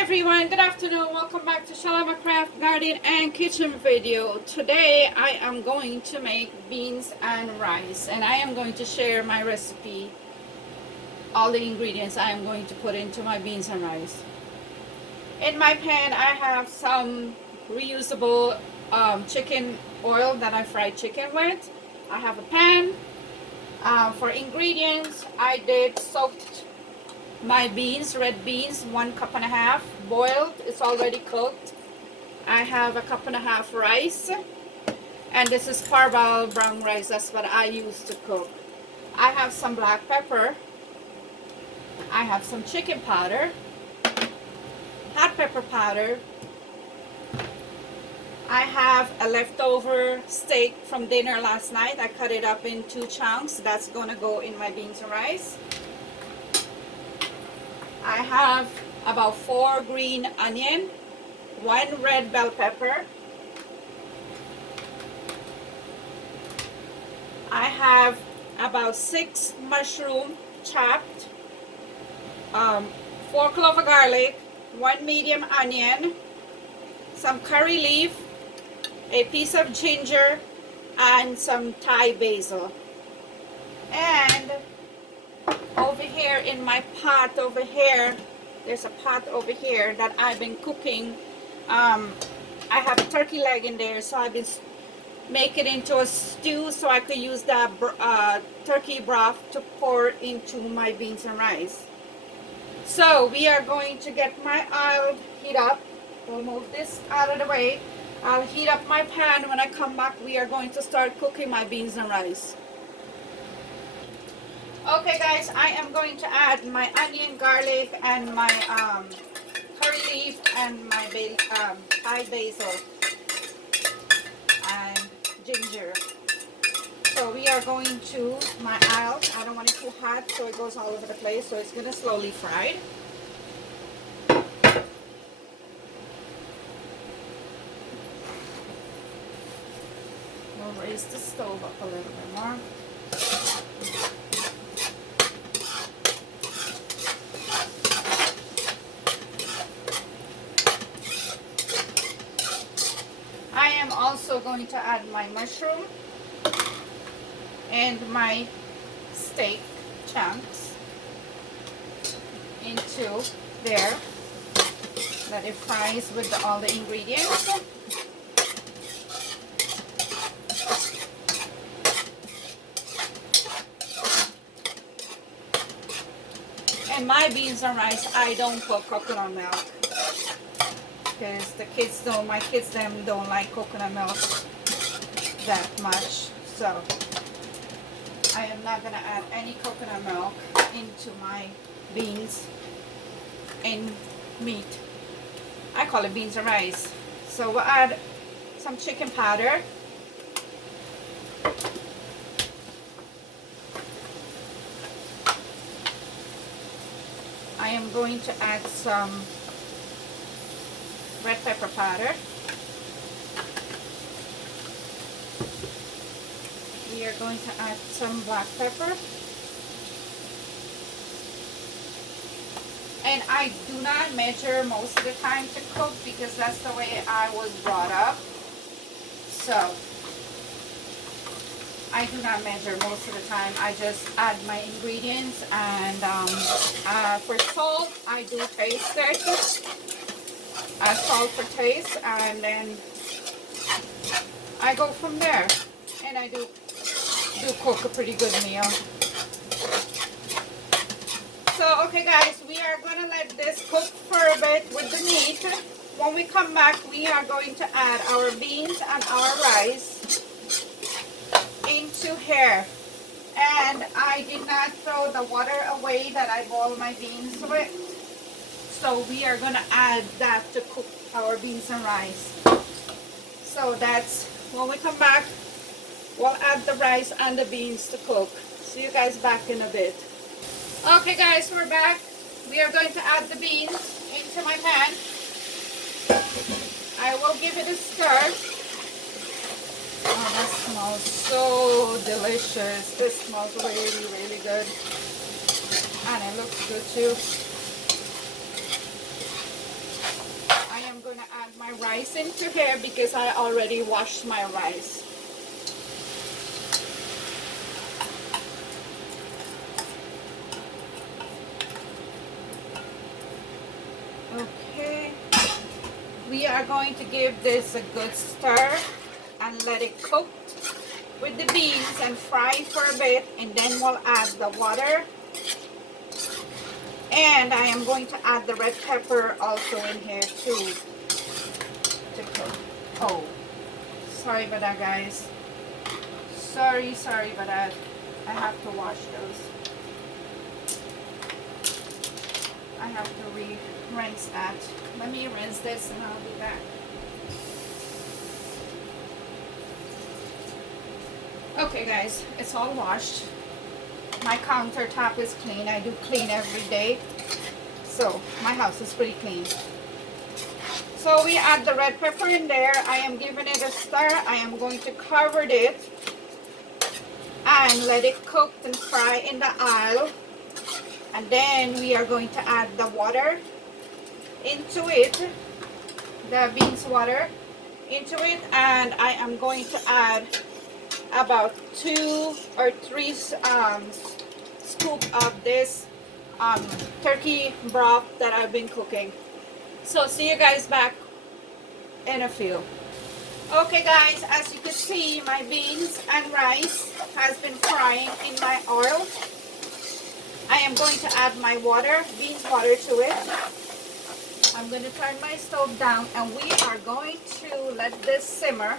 Everyone, good afternoon. Welcome back to Shalama Craft Garden and Kitchen video. Today I am going to make beans and rice, and I am going to share my recipe, all the ingredients I am going to put into my beans and rice. In my pan I have some reusable chicken oil that I fry chicken with. I have a pan. For ingredients, I did soaked my beans, red beans, 1.5 cups, boiled. It's already cooked. I have a 1.5 cups rice, and this is parboiled brown rice. That's what I use to cook. I have some black pepper. I have some chicken powder, hot pepper powder. I have a leftover steak from dinner last night. I cut it up in 2 chunks. That's gonna go in my beans and rice. I have about 4 green onion, 1 red bell pepper. I have about 6 mushroom chopped, 4 cloves of garlic, 1 medium onion, some curry leaf, a piece of ginger, and some Thai basil. And over here in my pot over here, there's a pot over here that I've been cooking. I have a turkey leg in there, so I've been making it into a stew so I could use that turkey broth to pour into my beans and rice. So we are going to get my oil heat up. We'll move this out of the way. I'll heat up my pan. When I come back, we are going to start cooking my beans and rice. Okay guys, I am going to add my onion, garlic, and my curry leaf, and my Thai basil and ginger. So we are going to my oil. I don't want it too hot so it goes all over the place, so it's going to slowly fry. We'll raise the stove up a little bit more. I am also going to add my mushroom and my steak chunks into there. Let it fries with all the ingredients. And my beans and rice, I don't put coconut milk, because my kids don't like coconut milk that much. So I am not gonna add any coconut milk into my beans and meat. I call it beans and rice. So we'll add some chicken powder. I am going to add some red pepper powder. We are going to add some black pepper. And I do not measure most of the time to cook because that's the way I was brought up. So I do not measure most of the time. I just add my ingredients, and for salt, I do taste it. Salt for taste, and then I go from there. And I do cook a pretty good meal. So, okay guys, we are going to let this cook for a bit with the meat. When we come back, we are going to add our beans and our rice into here. And I did not throw the water away that I boiled my beans with. So we are going to add that to cook our beans and rice. So that's, when we come back, we'll add the rice and the beans to cook. See you guys back in a bit. Okay guys, we're back. We are going to add the beans into my pan. I will give it a stir. Oh, that smells so delicious. This smells really, really good. And it looks good too. rice into here because I already washed my rice. Okay, we are going to give this a good stir and let it cook with the beans and fry for a bit, and then we'll add the water. And I am going to add the red pepper also in here too to cook. Oh, sorry about that, guys. Sorry about that. I have to wash those. I have to rinse that. Let me rinse this and I'll be back. Okay guys, it's all washed. My countertop is clean. I do clean every day. So my house is pretty clean. So we add the red pepper in there. I am giving it a stir. I am going to cover it and let it cook and fry in the oil. And then we are going to add the water into it, the beans water into it, and I am going to add about 2 or 3 scoop of this turkey broth that I've been cooking. So see you guys back in a few. Okay guys, as you can see, my beans and rice has been frying in my oil. I am going to add my water, beans water to it. I'm going to turn my stove down and we are going to let this simmer.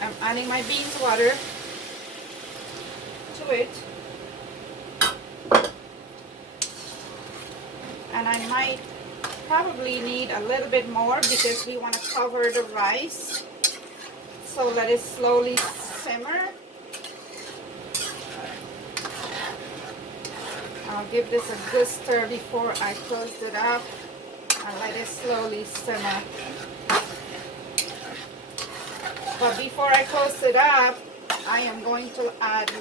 I'm adding my beans water to it. And I might probably need a little bit more because we want to cover the rice. So let it slowly simmer. I'll give this a good stir before I close it up and let it slowly simmer. But before I close it up, I am going to add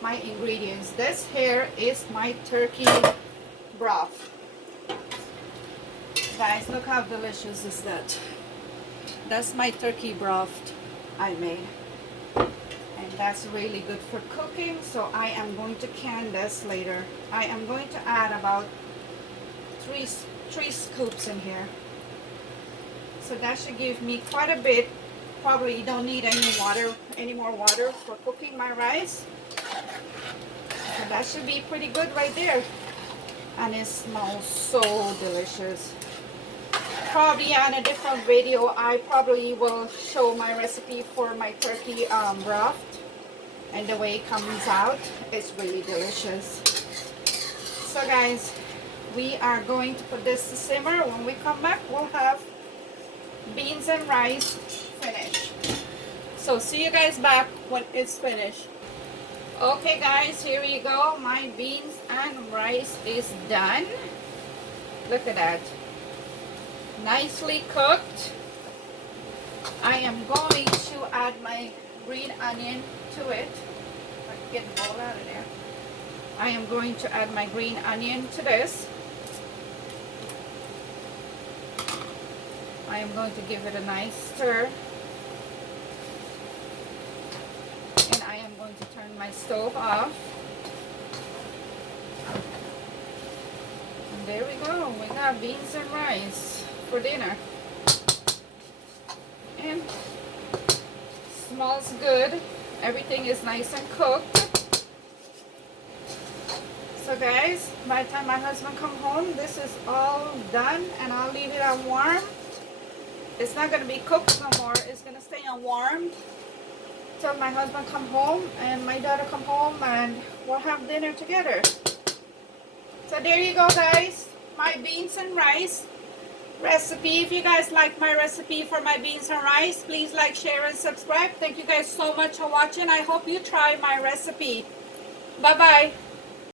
my ingredients. This here is my turkey broth. Guys, look how delicious is that. That's my turkey broth I made. And that's really good for cooking, so I am going to can this later. I am going to add about 3 scoops in here. So that should give me quite a bit. Probably don't need any more water for cooking my rice. So that should be pretty good right there. And it smells so delicious. Probably on a different video, I probably will show my recipe for my turkey broth. And the way it comes out, it's really delicious. So guys, we are going to put this to simmer. When we come back, we'll have beans and rice finished. So see you guys back when it's finished. Okay guys, here we go. My beans and rice is done. Look at that. Nicely cooked. I am going to add my green onion to it. If I can get the bowl out of there. I am going to add my green onion to this. I am going to give it a nice stir. And I am going to turn my stove off. And there we go. We got beans and rice for dinner. And smells good. Everything is nice and cooked. So guys, by the time my husband comes home, this is all done, and I'll leave it on warm. It's not going to be cooked no more. It's going to stay on warm till my husband come home and my daughter come home, and we'll have dinner together. So there you go guys, my beans and rice recipe. If you guys like my recipe for my beans and rice, please like, share, and subscribe. Thank you guys so much for watching. I hope you try my recipe. Bye bye.